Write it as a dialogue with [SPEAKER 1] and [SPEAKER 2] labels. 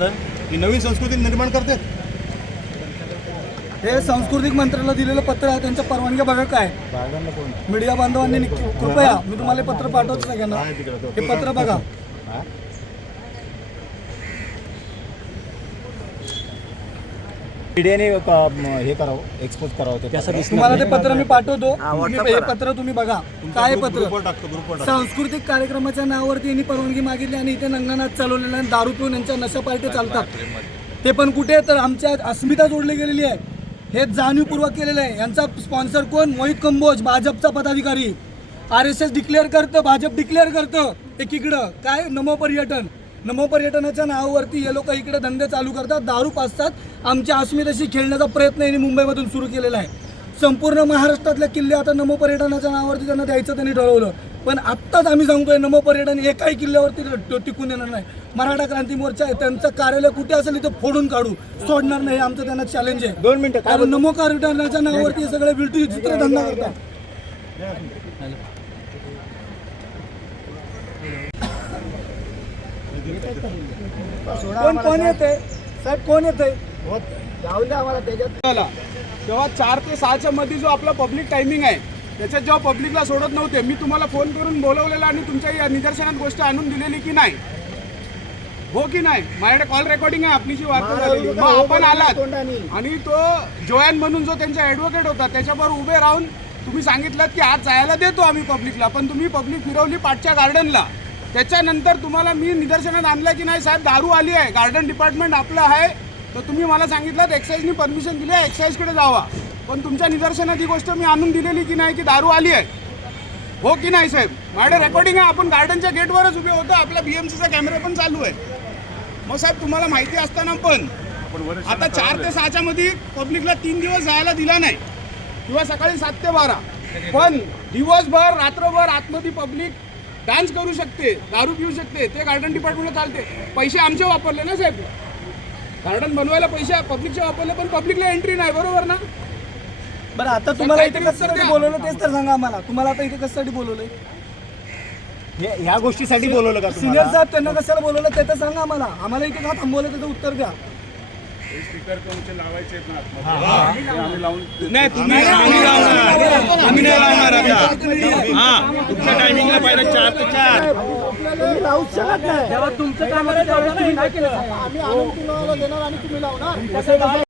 [SPEAKER 1] ही नवीन संस्कृती निर्माण करते.
[SPEAKER 2] हे सांस्कृतिक मंत्र्याला दिलेलं पत्र आहे त्यांच्या परवानग्या बघा काय मीडिया बांधवांनी कृपया मी तुम्हाला हे पत्र पाठवतो सगळ्यांना. हे पत्र बघा.
[SPEAKER 3] मीडियाने हे करावं एक्सपोज करावं ते पत्र.
[SPEAKER 2] तुम्हाला ते पत्र मी पाठवतो. तुम्ही हे पत्र तुम्ही बघा. काय पत्र? सांस्कृतिक कार्यक्रमाच्या नावावरती यांनी परवानगी मागितली आणि इथे नंगनाथ चालवलेला आहे. दारू पिऊन यांच्या नशा पार्टी चालतात. ते पण कुठे? तर आमच्या अस्मिता जोडली गेलेली आहे. हे जाणीवपूर्वक केलेलं आहे. यांचा स्पॉन्सर कोण? मोहित कंबोज भाजपचा पदाधिकारी. आर एस एस डिक्लेअर करतं भाजप डिक्लेअर करतं. एकीकडं. काय? नमो पर्यटन. नमो पर्यटनाच्या नावावरती हे लोक इकडे धंदे चालू करतात दारू पाचतात आमच्या अस्मितेशी खेळण्याचा प्रयत्न यांनी मुंबईमधून सुरू केलेला आहे. संपूर्ण महाराष्ट्रातले किल्ले आता नमो पर्यटनाच्या नावावरती त्यांना द्यायचं त्यांनी ठरवलं. पण आत्ताच आम्ही सांगतोय नमो पर्यटन एकाही किल्ल्यावरती टिकून येणार नाही. मराठा क्रांती मोर्चा आहे त्यांचं कार्यालय कुठे असेल इथं फोडून काढू. सोडणार नाही हे आमचं त्यांना चॅलेंज आहे.
[SPEAKER 3] दोन मिनिटं
[SPEAKER 2] कारण नमो पर्यटनाच्या नावावरती हे सगळे विलटी चित्र धंदा करतात. कोण कोण येते साहेब कोण येते जाऊ द्या आम्हाला त्याच्यात.
[SPEAKER 4] झाला तेव्हा चार ते सहाच्या मध्ये जो आपला पब्लिक टायमिंग आहे त्याच्यात जेव्हा पब्लिकला सोडत नव्हते मी तुम्हाला फोन करून बोलवलेलं आणि तुमच्या या निदर्शनात गोष्ट आणून दिलेली की नाही? हो की नाही? माझ्याकडे कॉल रेकॉर्डिंग आहे आपली जी वार्ता झालेली. मग आपण आलात. आणि तो जोयान म्हणून जो त्यांचा ॲडव्होकेट होता त्याच्यावर उभे राहून तुम्ही सांगितलं की आज जायला देतो आम्ही पब्लिकला पण तुम्ही पब्लिक फिरवली पाठच्या गार्डनला त्याच्यानंतर तुम्हाला मी निदर्शनात आणलं की नाही साहेब? दारू आली आहे. गार्डन डिपार्टमेंट आपलं आहे. तर तुम्ही मला सांगितलं एक्साईजनी परमिशन दिली आहे. एक्साईजकडे जावा. पण तुमच्या निदर्शनात ही गोष्ट मी आणून दिलेली की नाही की दारू आली आहे? हो की नाही साहेब? माझ्याकडे रेकॉर्डिंग आहे. आपण गार्डनच्या गेटवरच उभे होतो. आपला बीएमसीचा कॅमेरा पण चालू आहे. मग साहेब तुम्हाला माहिती असताना पण आता चार ते सहाच्या मध्ये पब्लिकला तीन दिवस जायला दिला नाही. किंवा सकाळी सात ते बारा. पण दिवसभर रात्रभर आतमध्ये पब्लिक डान्स करू शकते दारू पिऊ शकते ते गार्डन डिपार्टमेंटला चालते. पैसे आमचे वापरले ना साहेब? गार्डन बनवायला पैसे पब्लिकचे वापरले पण पब्लिकला एंट्री नाही बरोबर ना?
[SPEAKER 2] बरं आता तुम्हाला इथे कशासाठी. बोलवलं तेच तर सांगा आम्हाला. तुम्हाला आता इथे कशासाठी बोलवलंय?
[SPEAKER 3] ह्या गोष्टीसाठी बोलवलं का
[SPEAKER 2] सिनियर साहेब त्यांना कशाला बोलवलं ते तर सांगा आम्हाला. आम्हाला इथे का थांबवलं त्याचं उत्तर द्या.
[SPEAKER 4] नाही तुम्ही आम्ही नाही लावणार आता
[SPEAKER 1] तुमच्या टायमिंगला पाहिजे चार ते चार.
[SPEAKER 2] तुम्ही लावूच शकत नाही. जेव्हा तुमचं काम आहे तेव्हा तुम्ही नाही. केलं आम्ही आणून तुम्हाला देणार आणि तुम्ही लावणार.